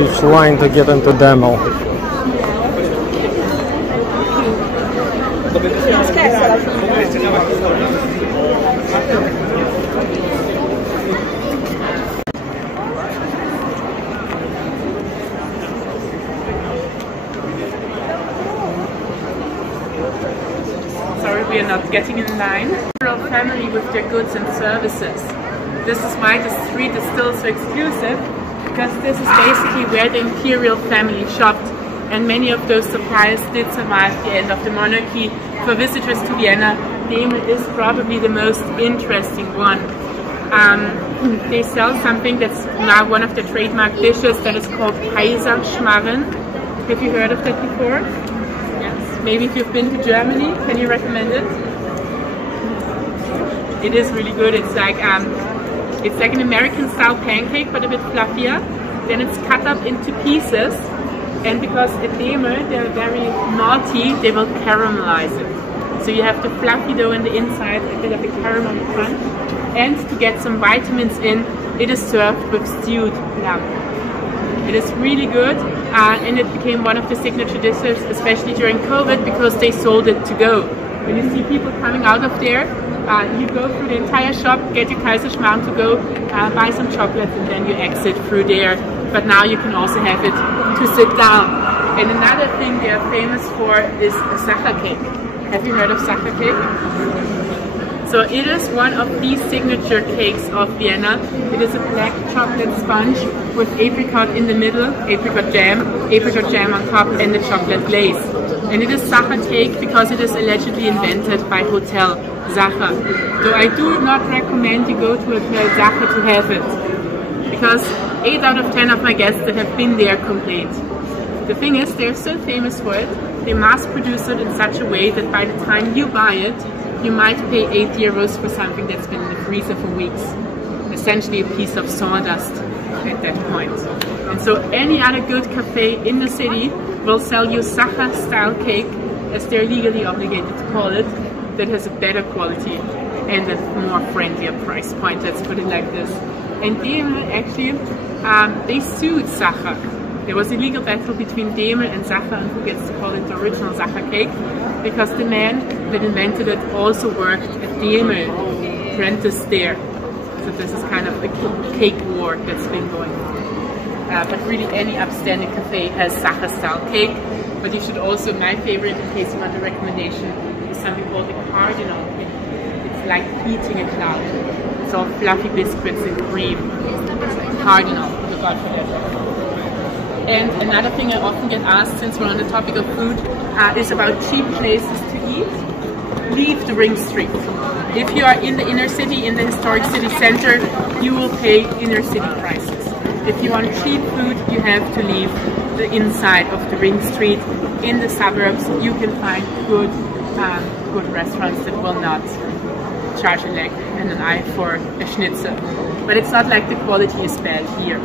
huge line to get into demo. Sorry, we are not getting in line. Family with their goods and services. This is why the street is still so exclusive, because this is basically where the imperial family shopped, and many of those supplies did survive the end of the monarchy. For visitors to Vienna, Demel is probably the most interesting one. They sell something that's now one of the trademark dishes that is called Kaiserschmarren. Have you heard of that before? Yes. Maybe if you've been to Germany, can you recommend it? It is really good. It's like an American style pancake, but a bit fluffier. Then it's cut up into pieces, and because at Demel they're very naughty, they will caramelize it. So you have the fluffy dough in the inside, a bit of the caramel on the front, and to get some vitamins in, it is served with stewed lamb. It is really good, and it became one of the signature dishes, especially during COVID, because they sold it to go. When you see people coming out of there, you go through the entire shop, get your Kaiserschmarren to go, buy some chocolates, and then you exit through there. But now you can also have it to sit down. And another thing they are famous for is Sacher cake. Have you heard of Sacher cake? So it is one of the signature cakes of Vienna. It is a black chocolate sponge with apricot in the middle, apricot jam on top, and the chocolate glaze. And it is Sacher cake because it is allegedly invented by Hotel Sacher. So I do not recommend you go to Hotel Sacher to have it, because 8 out of 10 of my guests that have been there complained. The thing is, they're so famous for it, they mass produce it in such a way that by the time you buy it, you might pay 8 euros for something that's been in the freezer for weeks. Essentially a piece of sawdust at that point. And so any other good cafe in the city will sell you Sacher style cake, as they're legally obligated to call it, that has a better quality and a more friendlier price point, let's put it like this. And Demel actually, they sued Sacher. There was a legal battle between Demel and Sacher on who gets to call it the original Sacher cake, because the man that invented it also worked at Demel, apprenticed there. So this is kind of a cake war that's been going on. But really any upstanding cafe has Sacher style cake. But you should also, my favorite, in case you want a recommendation, is something called the cardinal cake. It's like eating a cloud. It's all fluffy biscuits and cream. Cardinal, look out for that. And another thing I often get asked, since we're on the topic of food, is about cheap places to eat. Leave the ring street. If you are in the inner city, in the historic city center, you will pay inner city prices. If you want cheap food, you have to leave the inside of the ring street. In the suburbs, you can find good restaurants that will not charge a leg and an eye for a schnitzel. But it's not like the quality is bad here.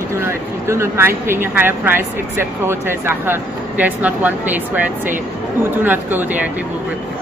You do not mind paying a higher price, except for Hotel Sacher. There's not one place where I'd say, "Oh, do not go there, they will rip you off."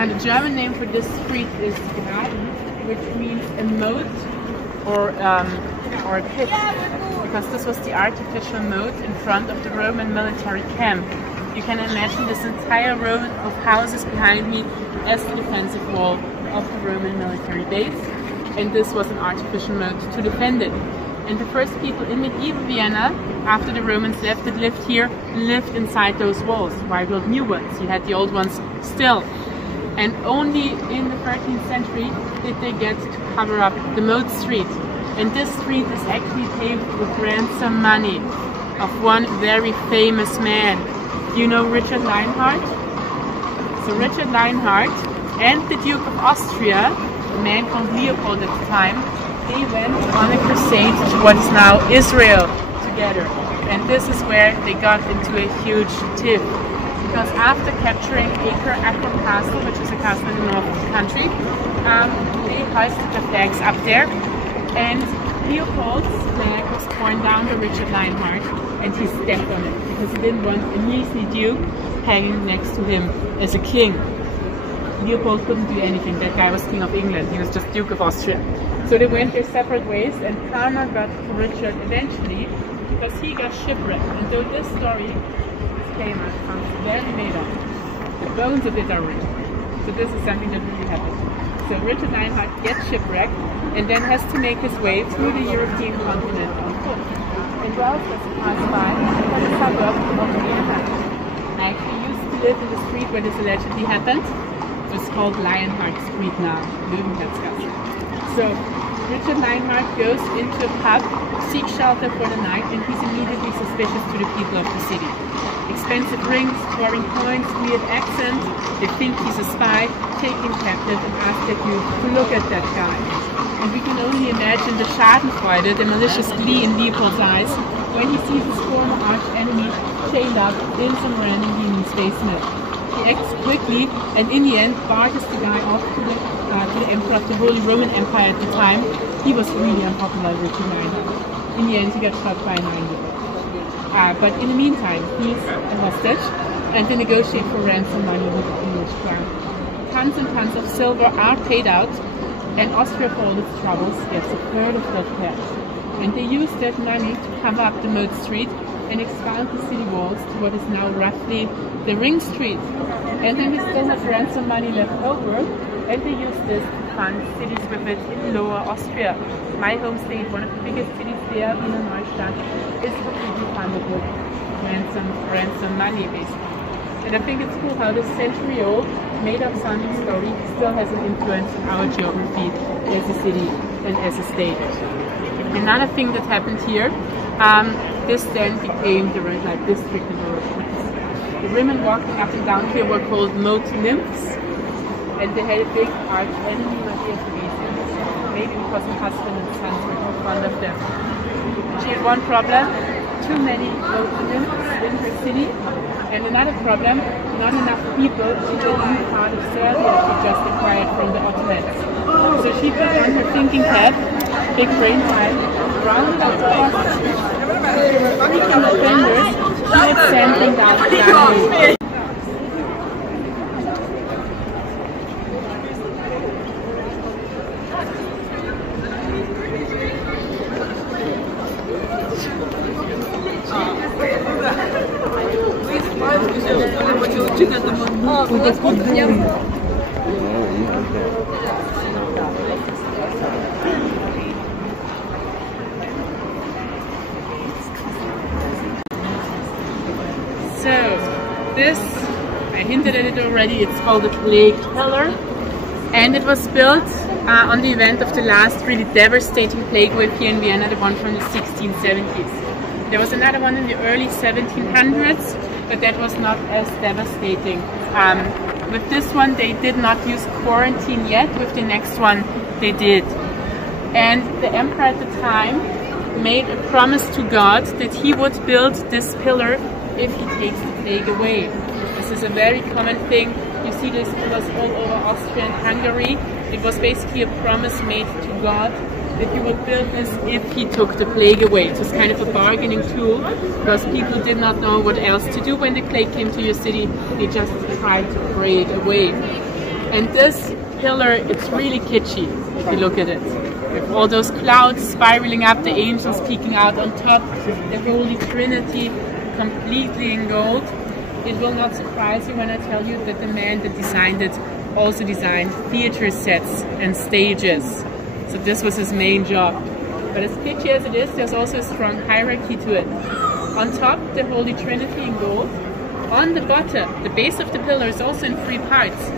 Now the German name for this street is Graben, which means a moat or a pit, because this was the artificial moat in front of the Roman military camp You can imagine this entire row of houses behind me as the defensive wall of the Roman military base, and this was an artificial moat to defend it. And the first people in medieval Vienna, after the Romans left, that lived here, lived inside those walls. Why build new ones? You had the old ones still. And only in the 13th century did they get to cover up the moat street. And this street is actually paved with ransom money of one very famous man. You know Richard Lionheart? So Richard Lionheart and the Duke of Austria, a man called Leopold at the time, they went on a crusade to what is now Israel together. And this is where they got into a huge tiff. Because after capturing Akron Castle, which is a castle in the north of the country, they hoisted the flags up there. And Leopold's flag was torn down by Richard Lionheart, and he stepped on it because he didn't want a measly duke hanging next to him as a king. Leopold couldn't do anything. That guy was King of England. He was just Duke of Austria. So they went their separate ways, and karma got to Richard eventually because he got shipwrecked. And though this story is famous, sounds very made up, the bones of it are real. So this is something that really happened. So Richard Lionheart gets shipwrecked and then has to make his way through the European continent on foot. And whilst as he passed by, the suburb of Vienna. I actually used to live in the street where this allegedly happened. It's called Lionheart Street now, Löwenherzgasse. So Richard Lionheart goes into a pub, seeks shelter for the night, and he's immediately suspicious to the people of the city. Expensive rings, foreign coins, weird accent, they think he's a spy, take him captive and ask that you to look at that guy. And we can only imagine the Schadenfreude, the malicious glee in Leopold's eyes, when he sees his former arch enemy chained up in some random demon's basement. He acts quickly and in the end barges the guy off to the emperor of the Holy Roman Empire at the time. He was really unpopular, Richard Lionheart. In the end he got shot by a 9-year-old. But in the meantime he's a hostage and they negotiate for ransom money with the English crown. Tons and tons of silver are paid out, and Austria, for all its troubles, gets a third of that cash. And they use that money to cover up the moat street and expand the city walls to what is now roughly the Ring Street. And then they still have ransom money left over, and they use this to fund cities with it in Lower Austria. My home state, one of the biggest cities there, Wiener Neustadt, is completely funded with ransom money, basically. And I think it's cool how this century-old, made-up sounding story still has an influence on our geography as a city and as a state. Another thing that happened here, this then became the red light district in our cities. The women walking up and down here were called moat nymphs, and they had a big arch enemy, Maria Theresa, maybe because her husband and sons were too fond of them. She had one problem: too many moat nymphs in her city. And another problem, not enough people to the new part of Serbia she just acquired from the Ottomans. So she put on her thinking cap, big brain time, rounded up the hostages. They were freaking offenders, she would send them down the gallery. So this, I hinted at it already, it's called the Plague Pillar, and it was built on the event of the last really devastating plague wave here in Vienna, the one from the 1670s. There was another one in the early 1700s, but that was not as devastating. With this one they did not use quarantine yet, with the next one they did. And the emperor at the time made a promise to God that he would build this pillar if he takes the plague away. This is a very common thing. You see this was all over Austria and Hungary. It was basically a promise made to God that he would build this if he took the plague away. It was kind of a bargaining tool because people did not know what else to do when the plague came to your city. They just tried to pray it away. And this pillar, it's really kitschy if you look at it. With all those clouds spiraling up, the angels peeking out on top, the Holy Trinity completely in gold. it will not surprise you when I tell you that the man that designed it also designed theater sets and stages. So this was his main job. But as pitchy as it is, there's also a strong hierarchy to it. On top, the Holy Trinity in gold. On the bottom, the base of the pillar is also in 3 parts.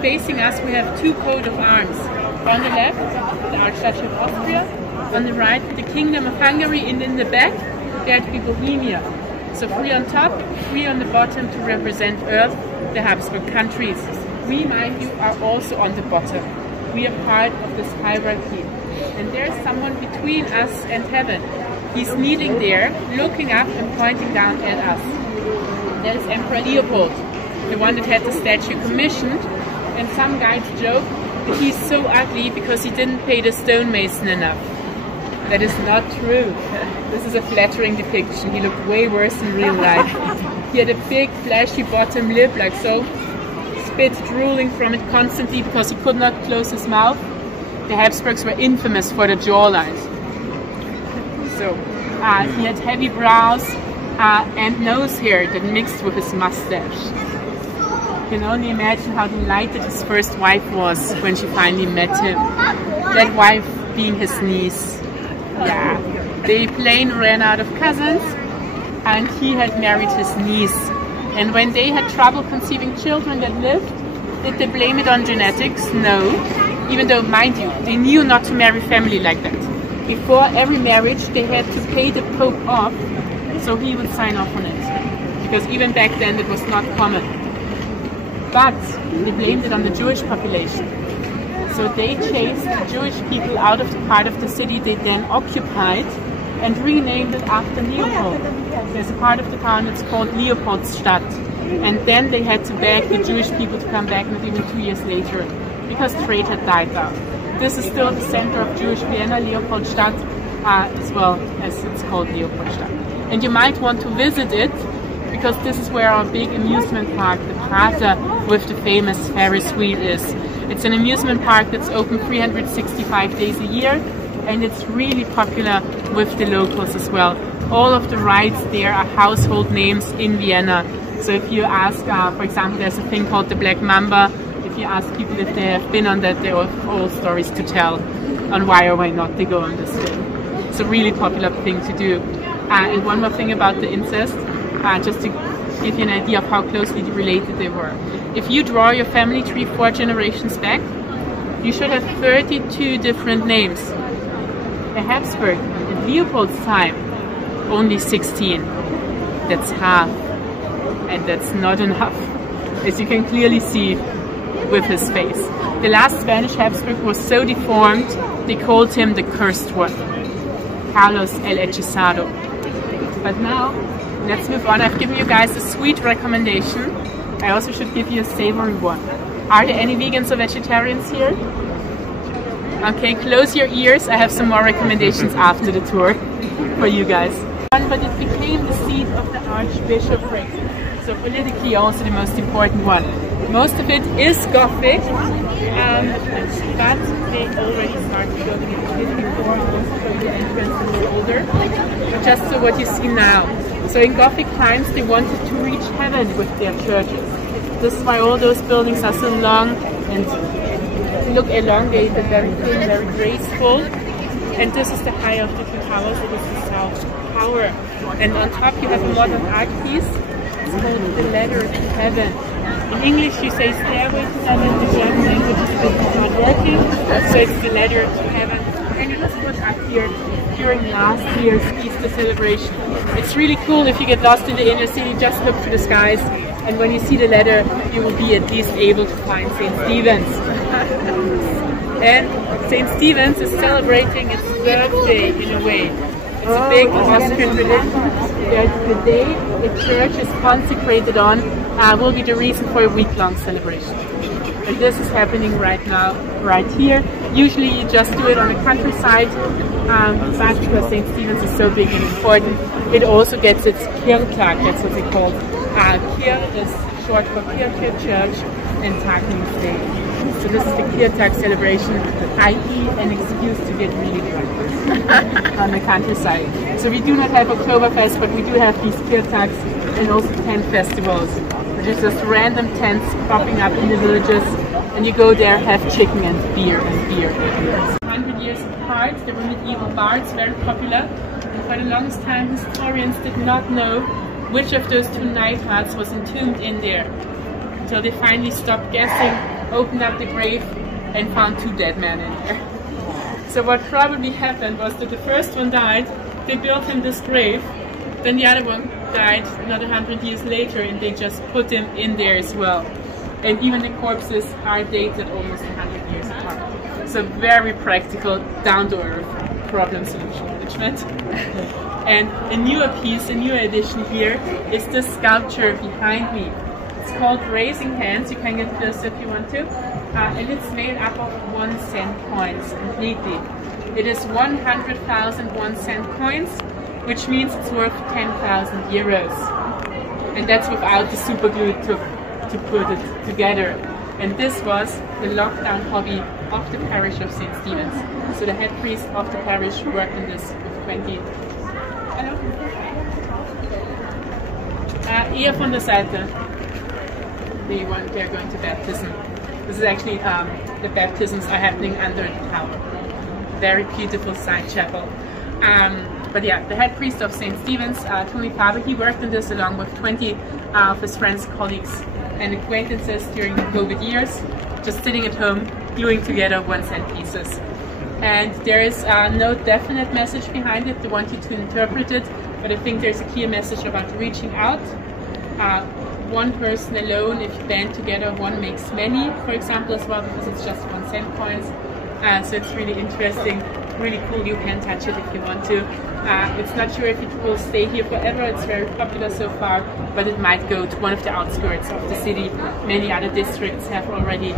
Facing us, we have 2 coats of arms. On the left, the Archduchy of Austria. On the right, the Kingdom of Hungary, and in the back, there to be Bohemia. So 3 on top, 3 on the bottom to represent Earth, the Habsburg countries. We, mind you, are also on the bottom. We are part of this hierarchy. And there's someone between us and heaven. He's kneeling there, looking up and pointing down at us. That is Emperor Leopold, the one that had the statue commissioned. And some guys joke that he's so ugly because he didn't pay the stonemason enough. That is not true. This is a flattering depiction. He looked way worse in real life. He had a big flashy bottom lip like so, spit drooling from it constantly because he could not close his mouth. The Habsburgs were infamous for the jawline. So he had heavy brows and nose hair that mixed with his mustache. You can only imagine how delighted his first wife was when she finally met him. That wife being his niece. Yeah, they plain ran out of cousins and he had married his niece. And when they had trouble conceiving children that lived, did they blame it on genetics? No. Even though, mind you, they knew not to marry family like that. Before every marriage, they had to pay the Pope off so he would sign off on it. Because even back then, it was not common. But they blamed it on the Jewish population. So they chased the Jewish people out of the part of the city they then occupied and renamed it after Leopold. There's a part of the town that's called Leopoldstadt. And then they had to beg the Jewish people to come back not even 2 years later because trade had died out. This is still the center of Jewish Vienna, Leopoldstadt, as well as it's called Leopoldstadt. And you might want to visit it because this is where our big amusement park, the Prater, with the famous Ferris wheel is. It's an amusement park that's open 365 days a year and it's really popular with the locals as well. All of the rides there are household names in Vienna. So if you ask, for example, there's a thing called the Black Mamba. If you ask people if they have been on that, they have all stories to tell on why or why not they go on this thing. It's a really popular thing to do. And one more thing about the incest, just to give you an idea of how closely related they were. If you draw your family tree 4 generations back, you should have 32 different names. A Habsburg, at Leopold's time, only 16. That's half. And that's not enough, as you can clearly see with his face. The last Spanish Habsburg was so deformed, they called him the Cursed One, Carlos el Hechizado. But now, let's move on. I've given you guys a sweet recommendation. I also should give you a savory one. Are there any vegans or vegetarians here? Okay, close your ears. I have some more recommendations after the tour for you guys. But it became the seat of the archbishopric. So politically also the most important one. Most of it is Gothic, but they already started building it before. Also the entrance a little older. Just so what you see now. So in Gothic times they wanted to reach heaven with their churches. This is why all those buildings are so long and look elongated, very thin, very graceful. And this is the higher of the 2 towers, it is the South Tower. And on top you have a modern art piece. It's called the Ladder to Heaven. In English you say Stairway to Heaven, the German language is a bit not working, so it's the Ladder to Heaven. And it was put up here during last year's Easter celebration. It's really cool if you get lost in the inner city, just look to the skies, and when you see the ladder you will be at least able to find St. Stephen's. And St. Stephen's is celebrating its birthday in a way. It's a big Austrian tradition. The day the church is consecrated on will be the reason for a week-long celebration. And this is happening right now, right here. Usually you just do it on the countryside, but because St. Stephen's is so big and important, it also gets its Kirtag, that's what they call it. Kir is short for Kirche, church, and Tag means day. So this is the Kirtag celebration, i.e. an excuse to get really drunk on the countryside. So we do not have Oktoberfest, but we do have these Kirtags and also tent festivals, which is just random tents popping up in the villages, and you go there, have chicken and beer and beer and beer. 100 years apart, there were medieval bards, very popular, and for the longest time historians did not know which of those two Neidhards was entombed in there, until they finally stopped guessing, opened up the grave, and found two dead men in there. So what probably happened was that the first one died, they built him this grave, then the other one died another 100 years later, and they just put him in there as well. And even the corpses are dated almost 100 years apart. So very practical, down-to-earth problem solution management. And a newer piece, a newer addition here is the sculpture behind me. It's called Raising Hands. You can get closer if you want to. And it's made up of 1 cent coins completely. It is 100,000 1 cent coins, which means it's worth 10,000 euros. And that's without the super glue it took to put it together. And this was the lockdown hobby of the parish of St. Stephen's. So the head priest of the parish worked on this with 20. Hello? Eher von der Seite. They are going to baptism. This is actually the baptisms are happening under the tower. Very beautiful side chapel. But yeah, the head priest of St. Stephen's, Tony Faber, he worked on this along with 20 of his friends, colleagues and acquaintances during the COVID years, just sitting at home, gluing together 1 cent pieces. And there is no definite message behind it. They want you to interpret it, but I think there's a clear message about reaching out. One person alone, if you band together, one makes many, for example, as well, because it's just 1 cent coins. So it's really interesting, really cool. You can touch it if you want to. It's not sure if it will stay here forever. It's very popular so far, but it might go to one of the outskirts of the city. Many other districts have already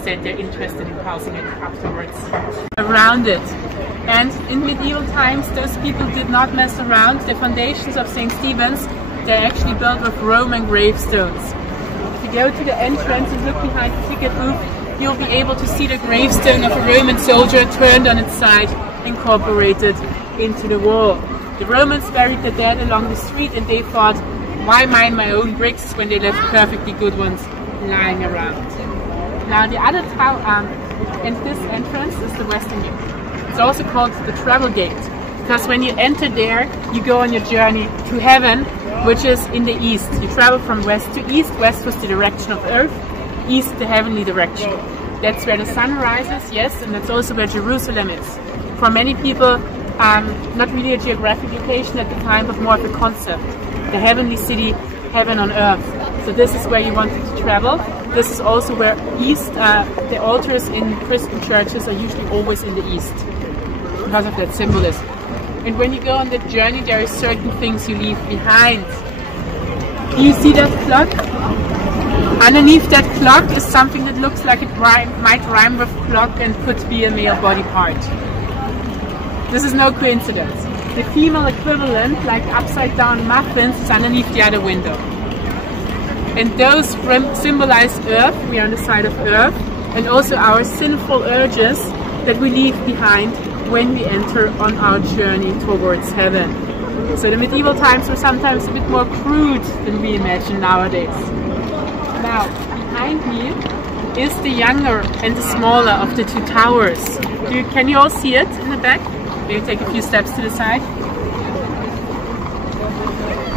said they're interested in housing it afterwards around it. And in medieval times, those people did not mess around. The foundations of St. Stephen's, they're actually built with Roman gravestones. If you go to the entrance and look behind the ticket booth, you'll be able to see the gravestone of a Roman soldier turned on its side, incorporated into the wall. The Romans buried the dead along the street, and they thought, why mine my own bricks when they left perfectly good ones lying around? Now the other tower, and this entrance is the western gate. It's also called the travel gate, because when you enter there, you go on your journey to heaven, which is in the east. You travel from west to east. West was the direction of earth, east the heavenly direction. That's where the sun rises, yes, and that's also where Jerusalem is. For many people, not really a geographic location at the time, but more of a concept. The heavenly city, heaven on earth. So this is where you wanted to travel. This is also where east, the altars in Christian churches are usually always in the east, because of that symbolism. And when you go on that journey, there are certain things you leave behind. Do you see that clock? Underneath that clock is something that looks like it might rhyme with clock and could be a male body part. This is no coincidence. The female equivalent, like upside down muffins, is underneath the other window. And those symbolize earth. We are on the side of earth, and also our sinful urges that we leave behind when we enter on our journey towards heaven. So the medieval times were sometimes a bit more crude than we imagine nowadays. Now, behind me is the younger and the smaller of the two towers. Can you all see it in the back? Maybe take a few steps to the side.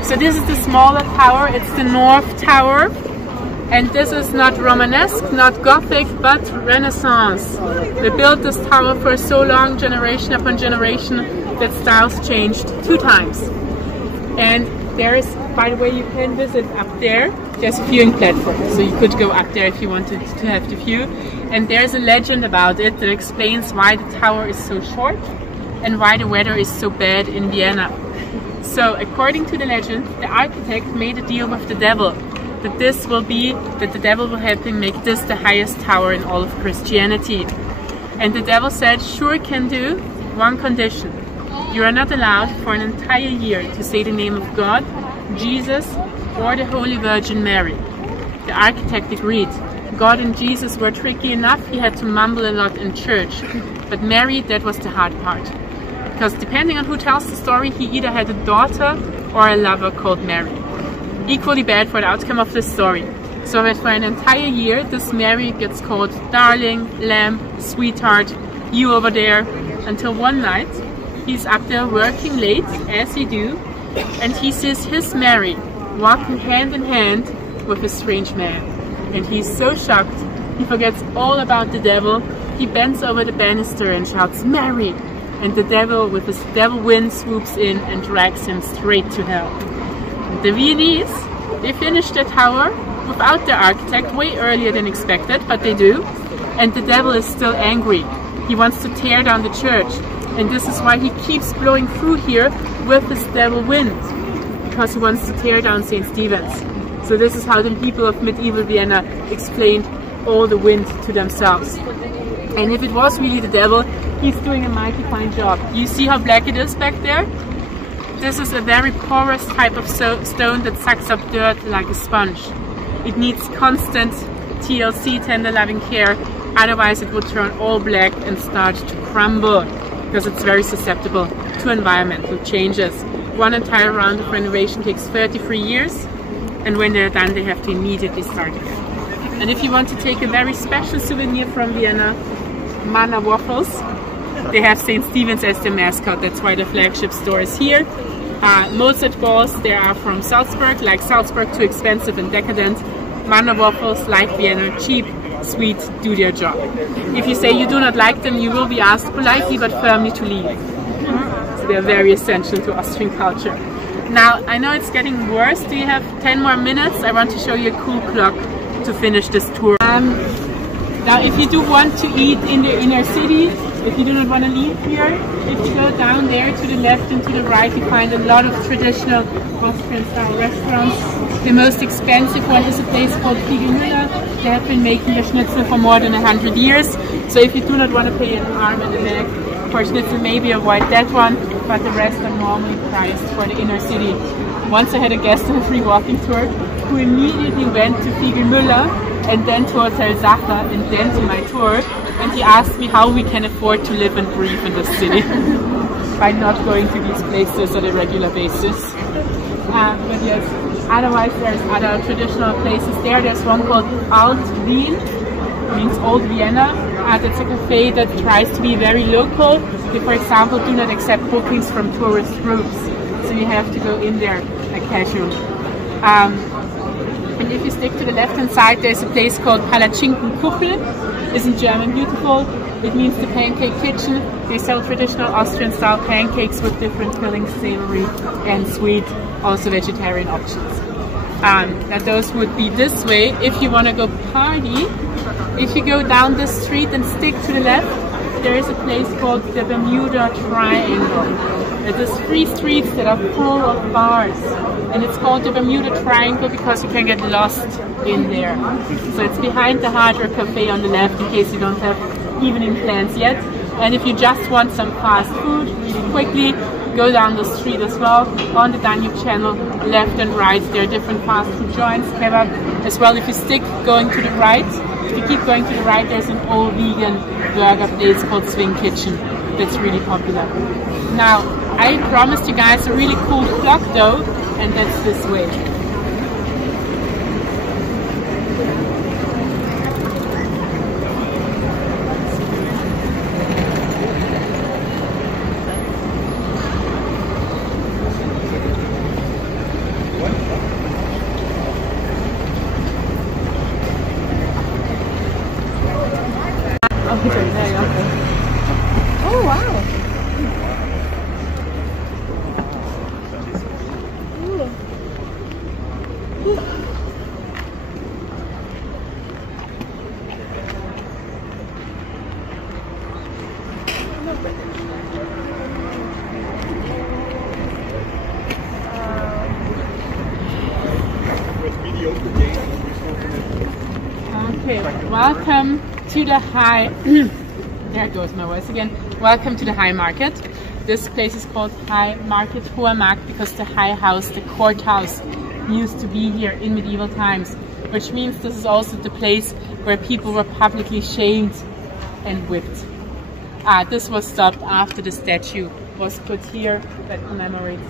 So this is the smaller tower, it's the North Tower. And this is not Romanesque, not Gothic, but Renaissance. They built this tower for so long, generation upon generation, that styles changed 2 times. And there is, by the way, you can visit up there. There's a viewing platform, so you could go up there if you wanted to have the view. And there's a legend about it that explains why the tower is so short and why the weather is so bad in Vienna. So, according to the legend, the architect made a deal with the devil that the devil will help him make this the highest tower in all of Christianity. And the devil said, sure, can do, one condition. You are not allowed for an entire year to say the name of God, Jesus, or the Holy Virgin Mary. The architect agreed. God and Jesus were tricky enough, he had to mumble a lot in church. But Mary, that was the hard part. Because depending on who tells the story, he either had a daughter or a lover called Mary. equally bad for the outcome of this story. So that for an entire year, this Mary gets called darling, lamb, sweetheart, you over there, until one night he's up there working late, as he do, and he sees his Mary walking hand in hand with a strange man. And he's so shocked, he forgets all about the devil. He bends over the banister and shouts, "Mary!" And the devil, with his devil wind, swoops in and drags him straight to hell. The Viennese, they finish their tower without the architect way earlier than expected, but they do. And the devil is still angry. He wants to tear down the church. And this is why he keeps blowing through here with his devil wind, because he wants to tear down St. Stephen's. So this is how the people of medieval Vienna explained all the wind to themselves. And if it was really the devil, he's doing a mighty fine job. You see how black it is back there? This is a very porous type of stone that sucks up dirt like a sponge. It needs constant TLC, tender loving care, otherwise it would turn all black and start to crumble, because it's very susceptible to environmental changes. One entire round of renovation takes 33 years, and when they're done they have to immediately start again. And if you want to take a very special souvenir from Vienna, Manna waffles, they have St. Stephen's as their mascot, that's why the flagship store is here. Mozart balls, they are from Salzburg, like Salzburg, too expensive and decadent. Manna waffles, like Vienna, cheap, sweet, do their job. If you say you do not like them, you will be asked politely but firmly to leave. So they are very essential to Austrian culture. Now, I know it's getting worse. Do you have 10 more minutes? I want to show you a cool clock to finish this tour. Now, if you do want to eat in the inner city, if you do not want to leave here, if you go down there to the left and to the right, you find a lot of traditional Austrian-style restaurants. The most expensive one is a place called Fiegelmüller. They have been making the schnitzel for more than 100 years. So if you do not want to pay an arm and a leg for schnitzel, maybe avoid that one, but the rest are normally priced for the inner city. Once I had a guest on a free walking tour who immediately went to Fiegelmüller and then to Hotel Sacher and then to my tour, and he asked me how we can afford to live and breathe in this city by not going to these places on a regular basis. But yes, otherwise there's other traditional places there. There's one called Alt Wien, means Old Vienna. That's a cafe that tries to be very local. They, for example, do not accept bookings from tourist groups, so you have to go in there like casual. And if you stick to the left-hand side, there's a place called Palatschinkenkuchel. Isn't German beautiful? It means the pancake kitchen. They sell traditional Austrian-style pancakes with different fillings, savory and sweet, also vegetarian options. Now those would be this way. If you want to go party, if you go down this street and stick to the left, there is a place called the Bermuda Triangle. There's 3 streets that are full of bars, and it's called the Bermuda Triangle because you can get lost in there. So it's behind the Hard Rock Cafe on the left, in case you don't have evening plans yet. And if you just want some fast food really quickly, go down the street as well. On the Danube Channel, left and right, there are different fast food joints, kebab as well. If you stick going to the right, if you keep going to the right, there's an all vegan burger place called Swing Kitchen that's really popular. Now, I promised you guys a really cool clock though, and that's this way. Oh wow! Okay, welcome to the High. There goes my voice again. Welcome to the High Market. This place is called High Market, Hoher Markt, because the High House, the courthouse, used to be here in medieval times, which means this is also the place where people were publicly shamed and whipped. This was stopped after the statue was put here that commemorates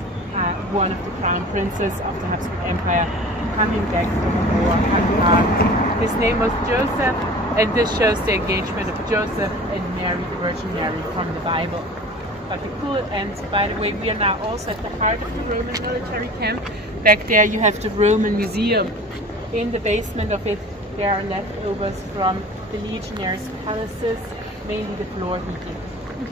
one of the crown princes of the Habsburg Empire coming back from war. His name was Joseph, and this shows the engagement of Joseph and Mary, the Virgin Mary, from the Bible. But the cool, and by the way, we are now also at the heart of the Roman military camp. Back there you have the Roman Museum. In the basement of it there are leftovers from the legionaries' palaces, mainly the floor heating.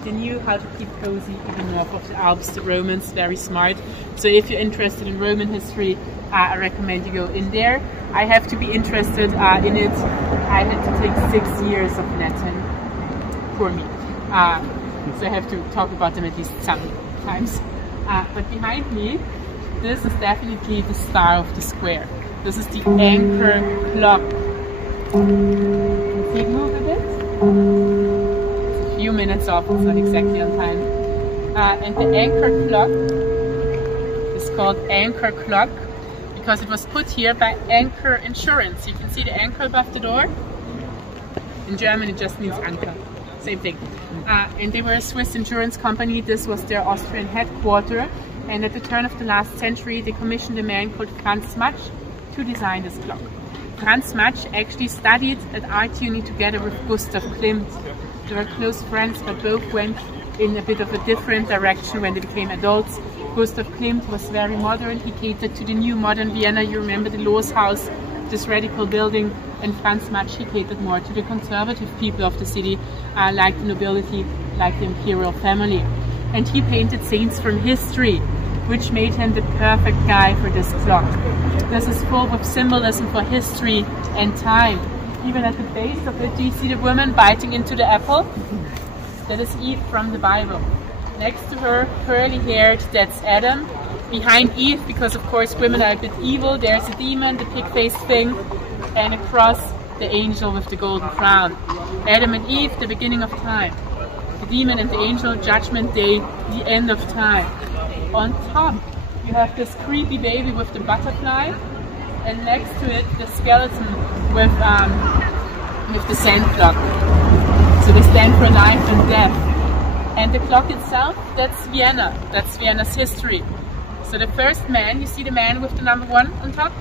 They knew how to keep cozy even north of the Alps, the Romans, very smart. So if you're interested in Roman history, I recommend you go in there. I have to be interested in it. I had to take 6 years of Latin for me. So I have to talk about them at least sometimes. But behind me, this is definitely the star of the square. This is the anchor clock. See it move a bit? It's a few minutes off, it's not exactly on time. And the anchor clock is called anchor clock because it was put here by Anchor Insurance. You can see the anchor above the door. In German it just means Anker. Same thing. And they were a Swiss insurance company. This was their Austrian headquarters. And at the turn of the last century, they commissioned a man called Franz Matsch to design this clock. Franz Matsch actually studied at art uni together with Gustav Klimt. They were close friends, but both went in a bit of a different direction when they became adults. Gustav Klimt was very modern. He catered to the new modern Vienna. You remember the Loshaus, this radical building. And Franz Matsch, he catered more to the conservative people of the city, like the nobility, like the imperial family. And he painted saints from history, which made him the perfect guy for this clock. This is full of symbolism for history and time. Even at the base of it, do you see the woman biting into the apple? That is Eve from the Bible. Next to her, curly-haired, that's Adam. Behind Eve, because of course women are a bit evil, there's a demon, the pig-faced thing, and across the angel with the golden crown. Adam and Eve, the beginning of time. The demon and the angel, judgment day, the end of time. On top, you have this creepy baby with the butterfly, and next to it, the skeleton with the sand clock. So they stand for life and death. And the clock itself, that's Vienna. That's Vienna's history. So the first man, you see the man with the number 1 on top?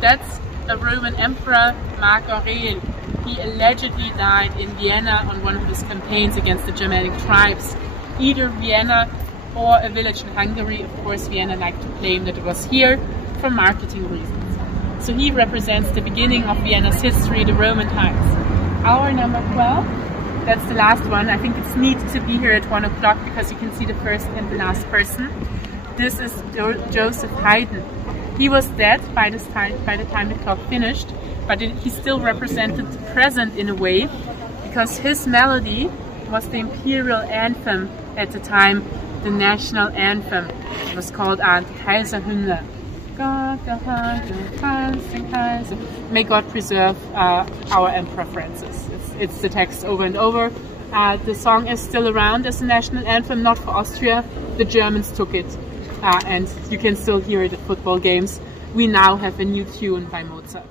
That's a Roman emperor, Mark Aurel. He allegedly died in Vienna on one of his campaigns against the Germanic tribes. Either Vienna or a village in Hungary. Of course, Vienna liked to claim that it was here for marketing reasons. So he represents the beginning of Vienna's history, the Roman times. Our number 12, that's the last one. I think it's neat to be here at 1 o'clock because you can see the first and the last person. This is Joseph Haydn. He was dead by the time the clock finished, but he still represented the present in a way because his melody was the imperial anthem at the time, the national anthem. It was called Kaiserhymne. May God preserve our Emperor Francis. It's the text over and over. The song is still around as a national anthem, not for Austria. The Germans took it. And you can still hear it at football games. We now have a new tune by Mozart.